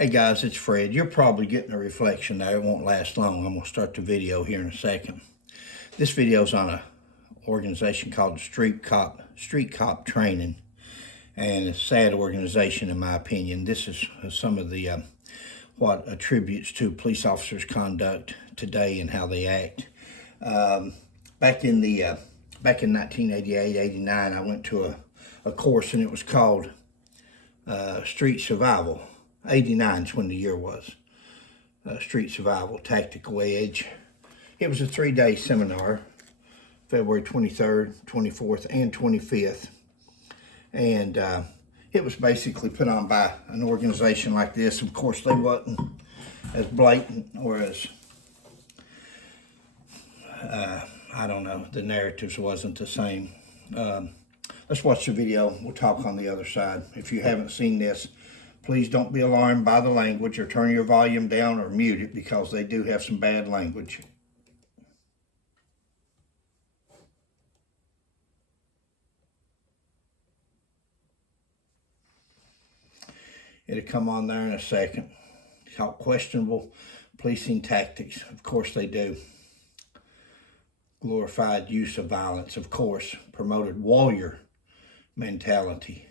Hey guys, it's Fred. You're probably getting a reflection there. It won't last long. I'm going to start the video here in a second. This video is on an organization called Street Cop Training. And it's a sad organization in my opinion. This is some of the what attributes to police officers' conduct today and how they act. Back in 1988, 89, I went to a course and it was called Street Survival. 89 is when the year was. Street Survival, Tactical Edge. It was a 3-day seminar, February 23rd, 24th, and 25th. And it was basically put on by an organization like this. Of course, they wasn't as blatant or as, I don't know, the narratives wasn't the same. Let's watch the video. We'll talk on the other side. If you haven't seen this, please don't be alarmed by the language or turn your volume down or mute it because they do have some bad language. It'll come on there in a second. It's called Questionable Policing Tactics. Of course they do. Glorified use of violence, of course. Promoted warrior mentality.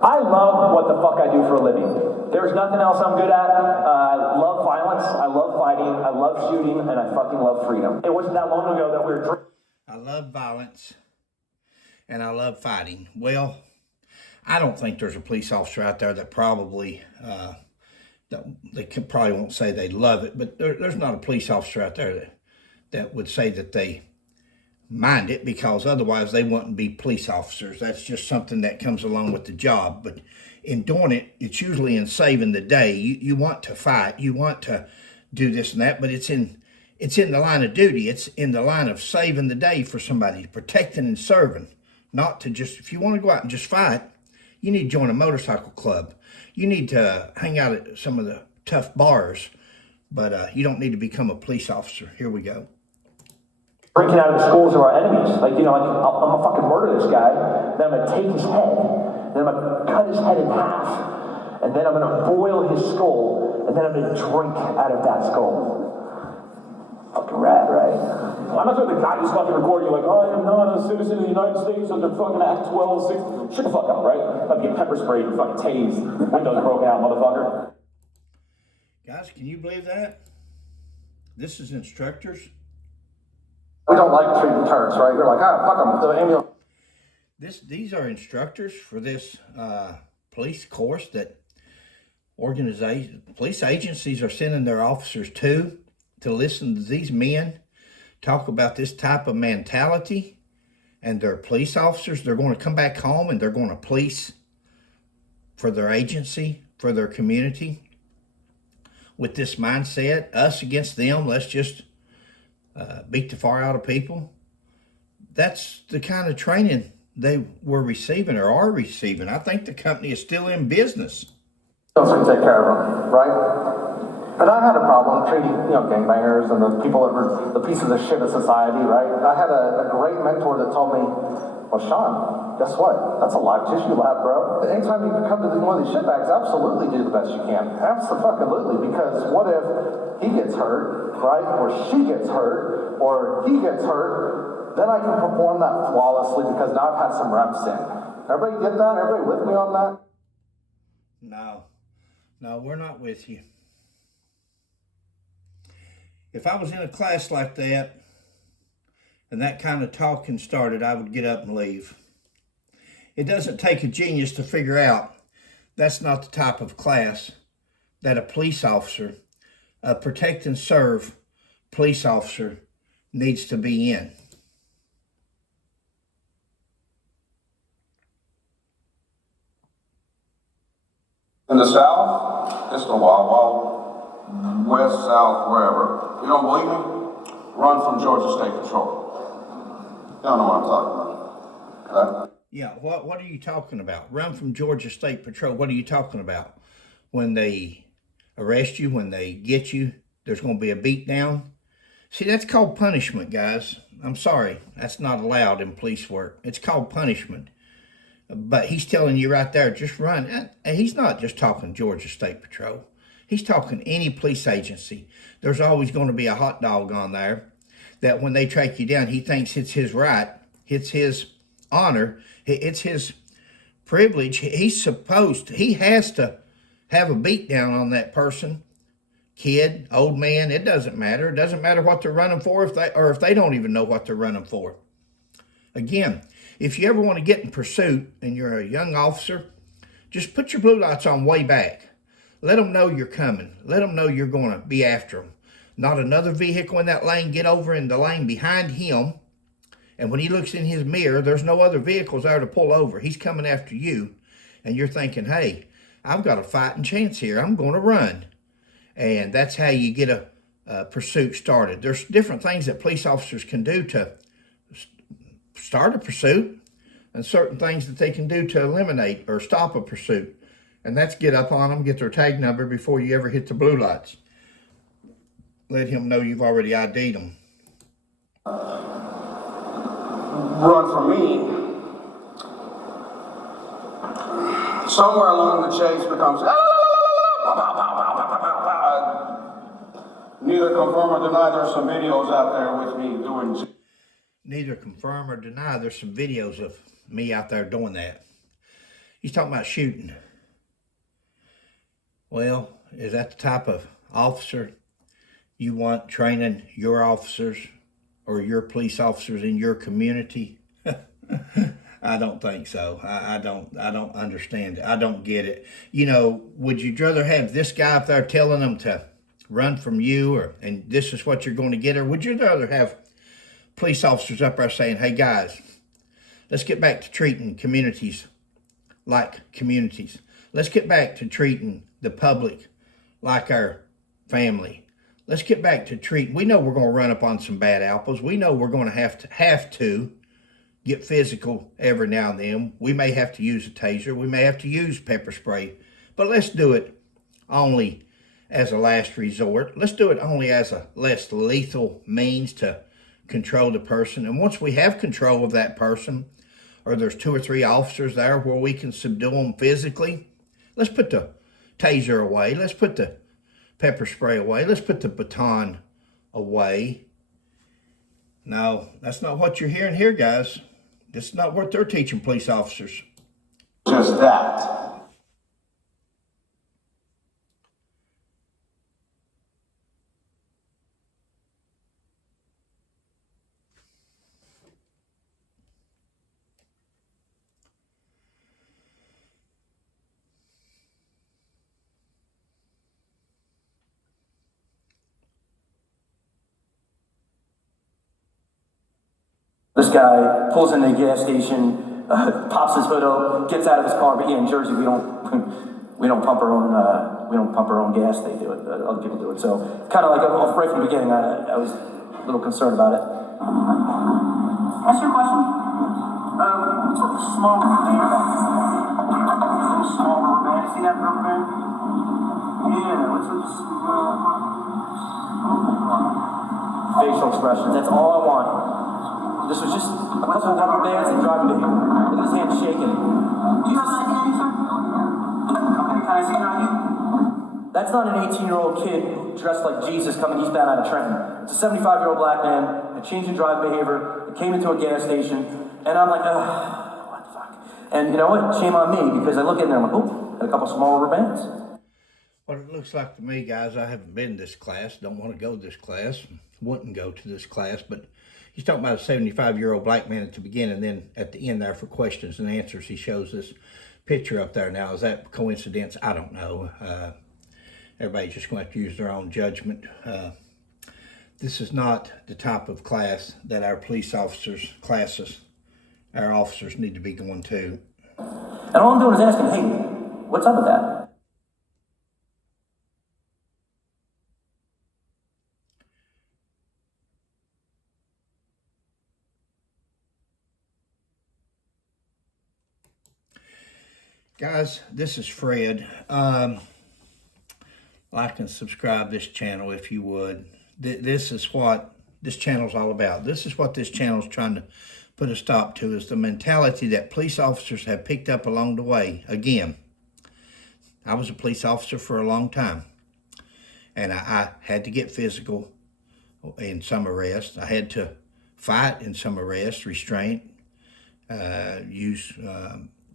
I love what the fuck I do for a living. There's nothing else I'm good at. I love violence, I love fighting, I love shooting, and I fucking love freedom. It wasn't that long ago that we were I love violence, and I love fighting. Well, I don't think there's a police officer out there that probably, probably won't say they love it, but there's not a police officer out there that would say that they mind it, because otherwise they wouldn't be police officers. That's just something that comes along with the job. But in doing it, it's usually in saving the day. You want to fight, you want to do this and that, but it's in the line of duty. It's in the line of saving the day for somebody, protecting and serving. Not to just, if you want to go out and just fight, you need to join a motorcycle club. You need to hang out at some of the tough bars, but you don't need to become a police officer. Here we go. Breaking out of the schools of our enemies. Like, I'm gonna fucking murder this guy, then I'm gonna take his head, then I'm gonna cut his head in half, and then I'm gonna boil his skull, and then I'm gonna drink out of that skull. Fucking rad, right? I'm not the guy who's fucking recording you like, oh, I am not a citizen of the United States under fucking Act 12, 6. Shut the fuck up, right? I'd get pepper sprayed and fucking tased. Windows broken out, motherfucker. Guys, can you believe that? This is instructors. We don't like treating turds, right? You're like, fuck them. These are instructors for this police course that police agencies are sending their officers to listen to these men talk about this type of mentality, and they're police officers. They're going to come back home and they're going to police for their agency, for their community, with this mindset, us against them, let's just beat the far out of people. That's the kind of training they were receiving or are receiving. I think the company is still in business. Don't take care of them, right? And I had a problem treating, gangbangers and the people that were the pieces of shit of society, right? I had a great mentor that told me, well, Sean, guess what? That's a live tissue lab, bro. Anytime you come to one of these shitbags, absolutely do the best you can. Absolutely, because what if he gets hurt, right? Or she gets hurt, or he gets hurt, then I can perform that flawlessly because now I've had some reps in. Everybody get that? Everybody with me on that? No, we're not with you. If I was in a class like that and that kind of talking started, I would get up and leave. It doesn't take a genius to figure out that's not the type of class that a police officer, a protect and serve police officer, needs to be in. In the South, it's the Wild Wild West, South, wherever. You don't believe me? Run from Georgia State Patrol. Y'all know what I'm talking about. Okay? Yeah, what are you talking about? Run from Georgia State Patrol. What are you talking about? When they arrest you, when they get you, there's going to be a beat down. See, that's called punishment, guys. I'm sorry. That's not allowed in police work. It's called punishment. But he's telling you right there, just run. And he's not just talking Georgia State Patrol. He's talking any police agency. There's always going to be a hot dog on there that when they track you down, he thinks it's his right, it's his honor, it's his privilege. He has to have a beat down on that person, kid, old man. It doesn't matter. It doesn't matter what they're running for if they don't even know what they're running for. Again, if you ever want to get in pursuit and you're a young officer, just put your blue lights on way back. Let them know you're coming. Let them know you're going to be after them. Not another vehicle in that lane. Get over in the lane behind him. And when he looks in his mirror, there's no other vehicles there to pull over. He's coming after you. And you're thinking, hey, I've got a fighting chance here. I'm going to run. And that's how you get a pursuit started. There's different things that police officers can do to start a pursuit, and certain things that they can do to eliminate or stop a pursuit. And that's get up on them, get their tag number before you ever hit the blue lights. Let him know you've already ID'd them. Run from me. Somewhere along the chase becomes neither confirm or deny there's some videos out there with me doing. Neither confirm or deny there's some videos of me out there doing that. He's talking about shooting. Well, is that the type of officer you want training your officers or your police officers in your community? I don't think so. I don't understand it. I don't get it. You know, would you rather have this guy up there telling them to run from you and this is what you're going to get? Or would you rather have police officers up there saying, hey guys, let's get back to treating communities like communities. Let's get back to treating the public like our family. Let's get back to we know we're going to run up on some bad apples. We know we're going to have to get physical every now and then. We may have to use a taser. We may have to use pepper spray. But let's do it only as a last resort. Let's do it only as a less lethal means to control the person. And once we have control of that person, or there's 2 or 3 officers there where we can subdue them physically, let's put the taser away. Let's put the pepper spray away. Let's put the baton away. No, that's not what you're hearing here, guys. This is not what they're teaching police officers. Just that. This guy pulls into the gas station, pops his hood up, gets out of his car. But yeah, in Jersey we don't pump our own gas. They do it. Other people do it. So kind of like right from the beginning, I was a little concerned about it. Ask your question. What's a small rubber band? Small rubber band. See that rubber band? Yeah. What's a Facial expressions. That's all I want. This was just a couple of rubber bands and driving to him. Look at his hand shaking. Do you have an ID, sir? Okay, can I see an ID? That's not an 18-year-old kid dressed like Jesus coming eastbound out of Trenton. It's a 75-year-old black man, a change in driving behavior, that came into a gas station, and I'm like, what the fuck? And you know what? Shame on me, because I look in there and I'm like, oh, got a couple small rubber bands. What it looks like to me, guys, I haven't been to this class, don't want to go to this class, wouldn't go to this class, but he's talking about a 75-year-old black man at the beginning, and then at the end there for questions and answers, he shows this picture up there. Now, is that coincidence? I don't know. Everybody's just going to have to use their own judgment. This is not the type of class that our police officers, our officers need to be going to. And all I'm doing is asking, hey, what's up with that? Guys, this is Fred. Like and subscribe this channel if you would. This is what this channel's all about. This is what this channel's trying to put a stop to, is the mentality that police officers have picked up along the way. Again, I was a police officer for a long time, and I had to get physical in some arrests. I had to fight in some arrests, restraint, use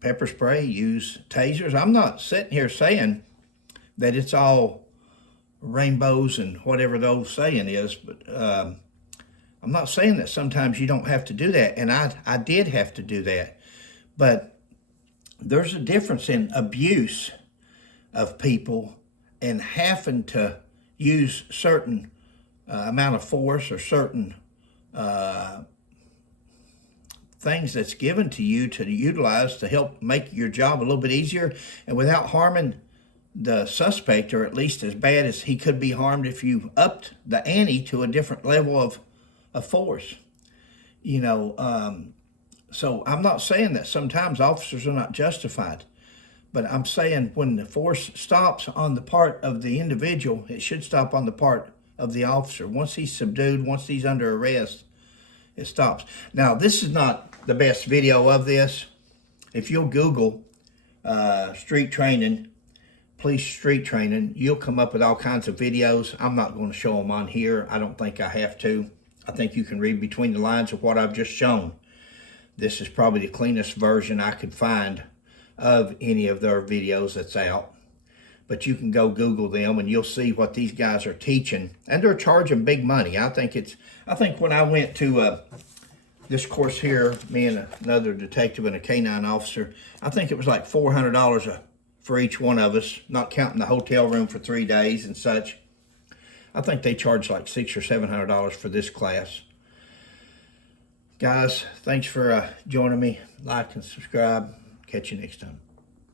pepper spray, use tasers. I'm not sitting here saying that it's all rainbows and whatever the old saying is, but I'm not saying that sometimes you don't have to do that, and I did have to do that. But there's a difference in abuse of people and having to use certain amount of force or certain things that's given to you to utilize to help make your job a little bit easier, and without harming the suspect, or at least as bad as he could be harmed if you upped the ante to a different level of force. You know, so I'm not saying that sometimes officers are not justified, but I'm saying when the force stops on the part of the individual, it should stop on the part of the officer. Once he's subdued, once he's under arrest, it stops. Now, this is not the best video of this. If you'll Google street training, police street training, you'll come up with all kinds of videos. I'm not going to show them on here. I don't think I have to. I think you can read between the lines of what I've just shown. This is probably the cleanest version I could find of any of their videos that's out. But you can go Google them and you'll see what these guys are teaching. And they're charging big money. I think when I went to this course here, me and another detective and a K-9 officer, I think it was like $400 for each one of us, not counting the hotel room for 3 days and such. I think they charge like $600 or $700 for this class. Guys, thanks for joining me. Like and subscribe. Catch you next time.